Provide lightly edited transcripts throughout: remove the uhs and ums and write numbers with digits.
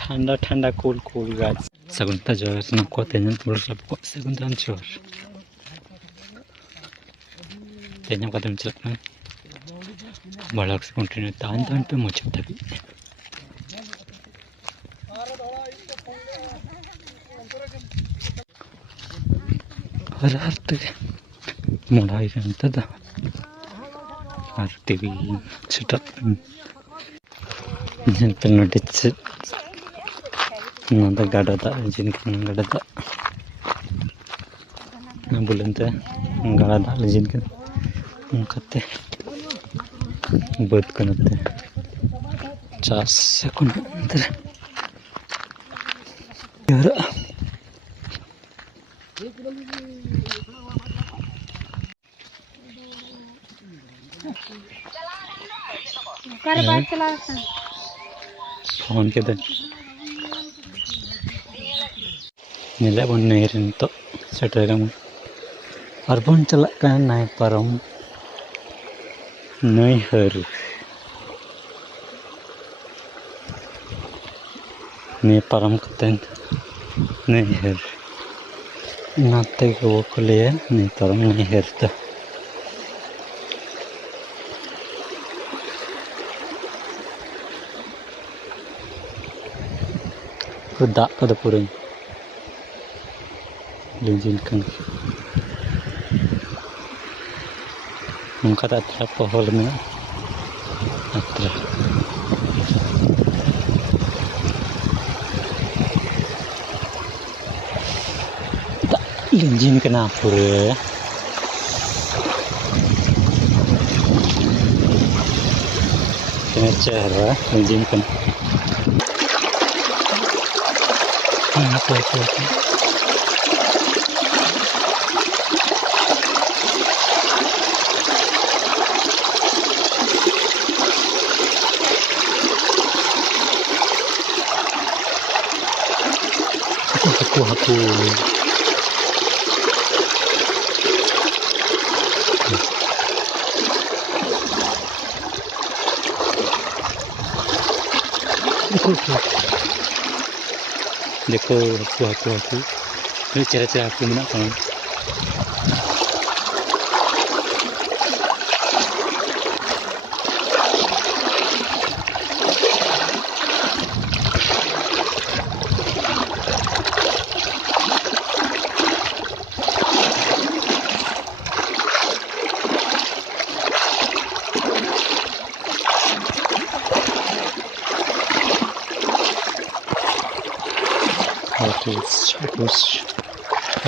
ठंडा ठंडा cool cool गाछ सगुनता जोर न को तेन बोल सब को सगुनता जोर तेन कदम चलना बड़क से कंटिन्यू तान तान पे मुझे तभी हर हर तक मुड़ाई करता था हर टीवी सेटअप जिनपे नोटिस नंदा गाड़ा था जिनका गाड़ा था ना बोलते गाड़ा था जिनका उनकते बद करते 4 सेकंड अंदर यार कर बात चला फोन के दे मिले बन नहीं रहे तो सेटर का और बन चला का नाय परम नहीं हर ने परम कतन नहीं हर नाते को वो को लिए नहीं परम नहीं हर तो दाग का तो पूरे लिंजिन kan mungkin ada pohonnya ada tak linjin kena pura kena cara linjin kan apa aku देखो aku ini cara-cara aku nak kan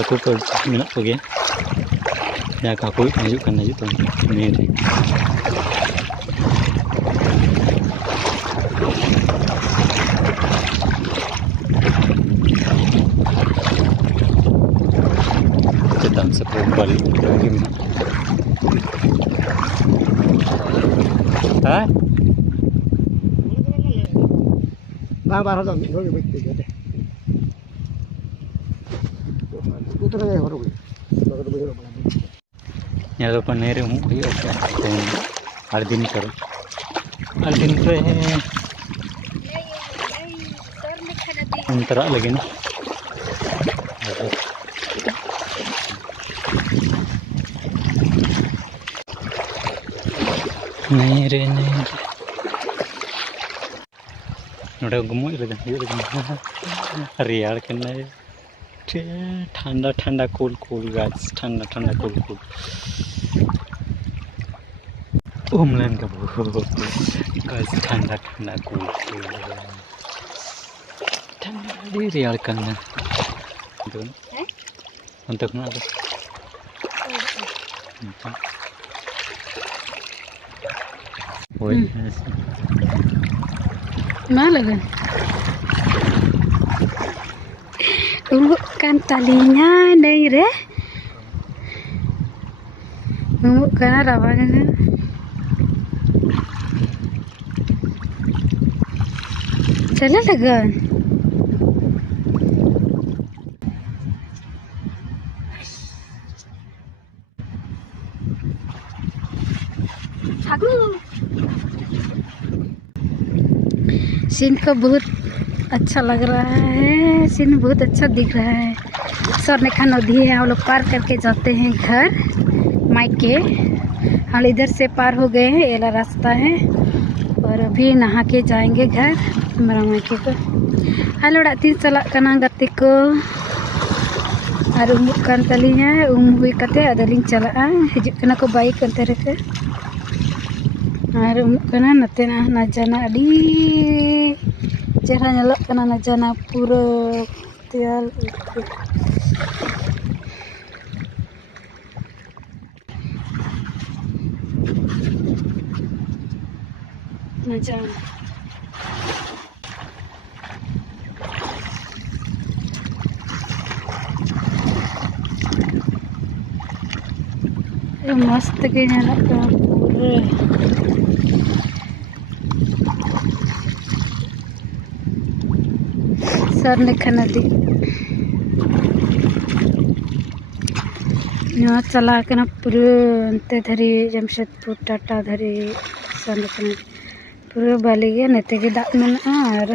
aku ke minat pergi ya aku tunjukkan aja tuh ini deh sedang sepuluh lagi hah bang baru dong dulu begitu deh यहाँ तो पनेरे हूँ भाई हर दिन करो हर दिन पे अंतरा लगे ना नहीं रे नोड़े घुमो रियाड़ करना ठंडा ठंडा कूल कूल गाछ ठंडा ठंडा कूल कूल ओमलन का गाछ ठंडा ठंडा कूल कूल ठंडा दी रियाल करना तो untuk mana woi mana lagi kan talinya dari re karena rawanya kan चला लगा सीन को बहुत अच्छा लग रहा है। सीन बहुत अच्छा दिख रहा है। स्वर्णरेखा नदी है। हम लोग पार करके जाते हैं घर मायके। हम इधर से पार हो गए हैं, ये रास्ता है और अभी नहा के जाएंगे घर हमारा मायके को। हेलो तीन चला कना गते को और उमुक कान तलिया हुई कते अदलिंग चला हिजुक कना को बाइक अंते रखे और उमुक कना नते ना नजाना अड़ी चेहरा nyelok kena najana pura tial itu najana मस्त के nyelok kena pura स्वर्णरेखा नदी चला पूरा अंते धरी जमशेदपुर टाटा धरी स्वर्णरेखा नदी पूरा बाली गया नेते के दाग में और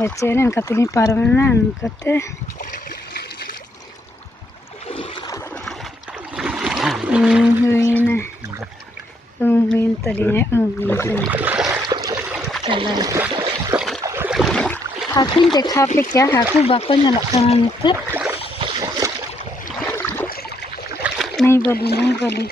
बच्चे ने कतनी पार में कते हुई तली चला हाकू देखा पे क्या हाकू बाको नहीं बोली